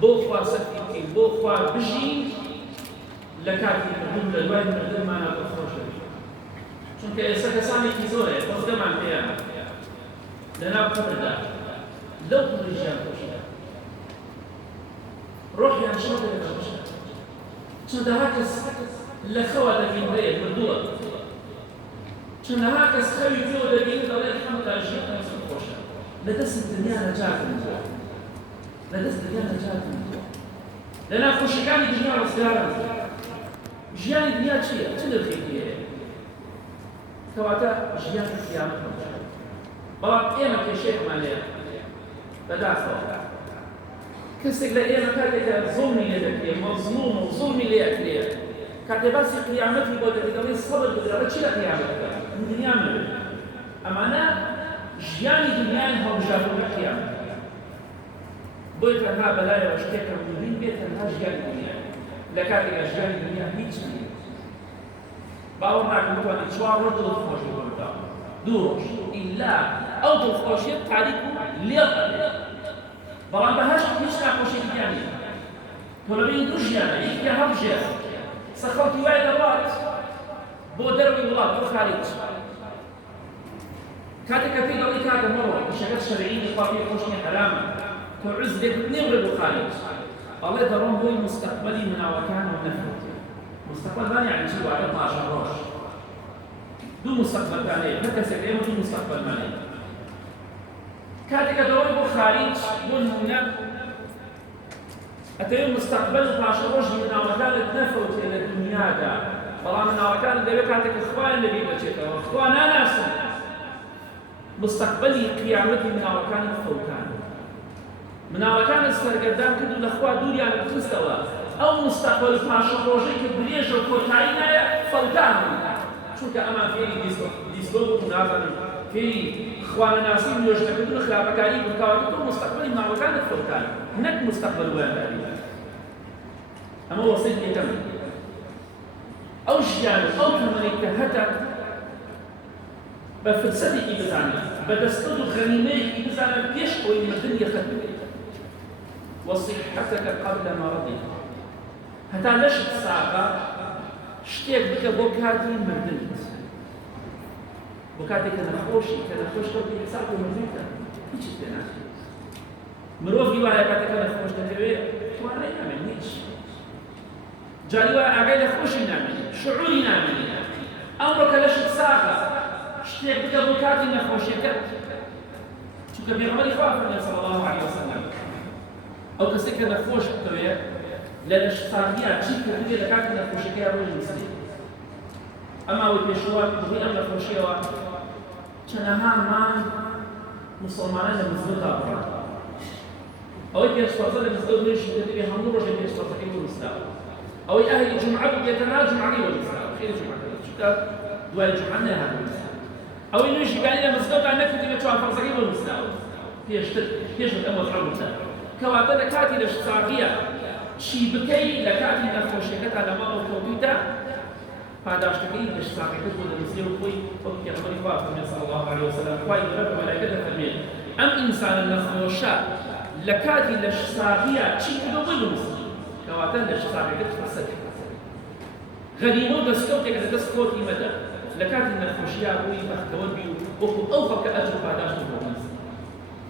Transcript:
بۆ خوا سەرفی بکەین بۆ خوا بژین لە کاتی مردن لە دوای مردنمانە بەخۆش دەبین چونکە ئێستا کەسانێکی زۆرە خۆزگەمان پێیان لەناو قەبردا لەو قبری ژیان خۆشە ڕۆحیان شەو دەبێت خۆشە چەندەها کەس لە خەوا دەبینرێت مردووە چەندەها کەس خەوی پێوە دەبینێت دەڵێت حەمدا ژیان خۆشە لە دەست دنیا نەجاتم بووە لە دەست دنیا نەجاتم بووە لە ناخۆشیەکانی دنیا ڕزگارم ژیانی دنیا چییە؟ چ نرخێکی هەیە؟ کەواتە ژیانی قیامەت نەجات بەڵام ئێمە کێشەیەکمان هەیە بەداخەوە کەسێک لە ئێمە کاتێکە زوڵمی لێ دەکرێت مەزموم و زوڵمی لێ ئەکرێت کاتێ باسی قیامەتی بۆ دەکرێت دەڵێ سەبر بدرێت چی لە قیامەتەکە؟ دنیا مرد ئەمانە ژیانی دنیای هەڵبژاردنە قیامەت بۆی تەنها بەلایەوە شتێکە مبین بێت تەنها ژیانی دنیا لە کاتێکە ژیانی دنیا هیچ نییە باوەڕ ناکەم بتوانێت 4 ڕۆژ دڵخۆشی بۆ بدات 2 ڕۆژ ئیلا ئەو دڵخۆشیە تاریک و لێڵ ئەبێت بەڵام بەهەشت هیچ ناخۆشیێکی دیان نییە تۆ لەبینی دوو ژیانە یەکیان هەڵبژێرە سەرخەڵکی وایە دەڕوات بۆ دەروی وڵات بۆ خارج کاتێککە پێی دەڵی کاتە مەڕۆ شەکەت شەرعینی خوا پێی خۆش نییە حرامە تۆ عزلێک نێوڕێ بۆ خارج ئەڵێ دەڕۆم بۆی مستەقبەلی مناوەکانەوە نەفرەت مستەقبەلمان یعنی چی وایە 12 ڕۆژ دوو مستەقبەلمان هەیە هەر کەسێک ئێمە دوو مستەقبەلمان هەیە کاتێککە دەڕۆی بۆ خارج بۆ نمونە ئەتەوێت مستەقبەل و پاشە ڕۆژی مناوەکانت نەفرەوتێ لە دنیادا بەڵام مناوەکانت دەوێت کاتێککە خوایان لەبیر بچێتەوە خوا ناناسن مستەقبەلی قیامەتی مناوەکانت فەوتان مناوەکانت سەرگەردان کرد و لەخوا دووریان بخستەوە ئەو مستەقبەل پاشە ڕۆژەی کە درێژە و کۆتایی نایە فەوتان چونکە ئەمان فێری دیسگۆ و نازانم فێری خوانەناسی و نوێژنەکردن و خراپەکاری بکەواتە تۆ مستەقبەلی ماوەکانت فەوتان نەک مستەقبەل وەیانداری ئەمە وەسیەت یەکەمە ئەو ژیانە ئەو تەمەنێک کە هەتا بە فرسەتێکی بزانێت بە دەستکەوت و غەنیمەیەکی بزانێت پێش ئەوەی مردن یەخەت بێت وەصیحەتەکە قەبلە مەڕەدیک هەتا لەشت ساغا شتێک بکە بۆ کاتی مردن بۆ کاتێک کە نەخۆشی کە نەخۆش کەوتی حساب و مردنکە هیچت پێ ناچێت مرۆڤی وایە کاتێککە نەخۆش دەکەوێت توانای نامێت هیچ جاری وایە ئاگای نەخۆشی نامێنێت شعوری نامێنێت ئەمڕۆ کە لەشت ساغا شتێک بکە بۆ کاتی نەخۆشیەکە چونکە پێغەمبەری خوا فەرمووی صلی الله علیه وسلم ئەو کەسێک کە نەخۆش بکەوێت لە لەشساغیە چی کردوێت لە کاتی نەخۆشیەکەی ڕۆژی مسلێت ئەما وەی پێشوە بڵی ئەم نەخۆشیەوە چەندەها مانگ موسڵمانان لە مزگەوتا بڕان ئەوەی پێشفەرزە لە مزگەوت نوێژی دەبێت هەموو ڕۆژێک پێشفەرزەکەی بۆ وستاوە ئەوەی ئەهلی جومعە بوو تەنها جومعەکەی بۆ وستاوە خێری جومعەکە چونکە دوای جومعە نەهاتوە وستاوە ئەوەی نوێژی گانی لە مزگەوتا نەکردوێت چوار فەرزەکەی بۆ وستاوە پێشتر ئەمە فەرمووتە کەواتە لە کاتی لەشساغیە چی بکەی لە کاتی نەخۆشیەکەتا لە ماڵ و کەوتیتە پاداشتەکەی لەشساغیەکەت بۆ دەنووسێ و خۆی وەک پێغەمبەری خوا فەرمووی صلی الله علیه وسلم خوای گەورە بە مەلایکە دەفەرمێت ئەم ئینسانە نەخۆشە لە کاتی لەشساغیە چی کردو بۆی بنووسی کەواتە لەشساغیەکەت فەرسەت غەنیمە و دەستکەوتێک لە دەست خۆتی مەدە لە کاتی نەخۆشیە بووی بەختەوەر بی و وەکو ئەو خەڵکە ئەجر و پاداشت